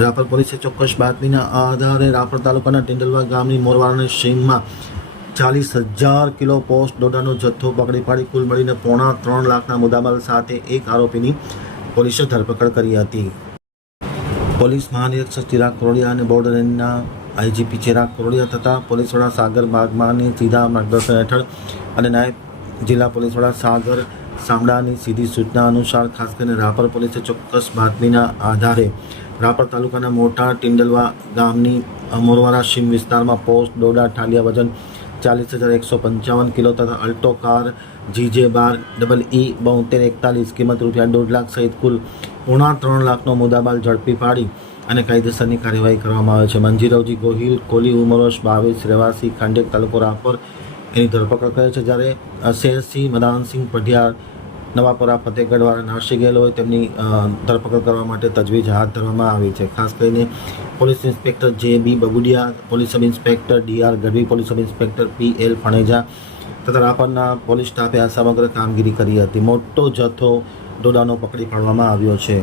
રાપર પોલીસે ચોક્કસ બાતમીના આધારે રાપર તાલુકાના ટેન્ડલવા ગામની મોરવાડાની સીમમાં ચાલીસ હજાર કિલો પોસ્ટ ડોડાનો જથ્થો પકડી પાડી, કુલ મળીને પોણા ત્રણ લાખના મુદ્દામાલ સાથે એક આરોપીની પોલીસે ધરપકડ કરી હતી. પોલીસ મહાનિરીક્ષક ચિરાગ કોરોડિયા અને બોર્ડ રેન્જના આઈજીપી ચિરાગ કોરોડિયા તથા પોલીસ વડા સાગર બાગમાની સીધા માર્ગદર્શન હેઠળ અને નાયબ જિલ્લા પોલીસ વડા સાગર સામડાની સીધી સૂચના અનુસાર, ખાસ કરીને રાપર પોલીસે ચોક્કસ બાતમીના આધારે રાપર તાલુકાના મોટા ટિંડલવા ગામની મોરવારા સીમ વિસ્તારમાં પોસ્ટ દોડા ઠાલિયા વજન ચાલીસ હજાર એકસો પંચાવન કિલો તથા અલ્ટો કાર જીજે બાર ડબલ ઈ બોતેર એકતાલીસ કિંમત રૂપિયા દોઢ લાખ સહિત કુલ પોણા ત્રણ લાખનો મુદ્દામાલ ઝડપી પાડી અને કાયદેસરની કાર્યવાહી કરવામાં આવે છે. મંજીરાવજી ગોહિલ, કોલી ઉમરોશ બાવીસ રહેવાસી, ખાંડેક તાલુકો રાપર એની ધરપકડ કરે છે. જ્યારે શેરસિંહ મદાનસિંહ પઢિયાર નવાપરા ફતેહગઢવાળા નાસી ગયેલો હોય તેમની ધરપકડ કરવા માટે તજવીજ હાથ ધરવામાં આવી છે. ખાસ કરીને police inspector J B Bagudiya, police sub inspector D R Gadhvi, police sub inspector P L Phaneja તથા રાપરના પોલીસ સ્ટાફે આ સમગ્ર કામગીરી કરી હતી. મોટો જથ્થો ડોડાનો પકડી પાડવામાં આવ્યો છે.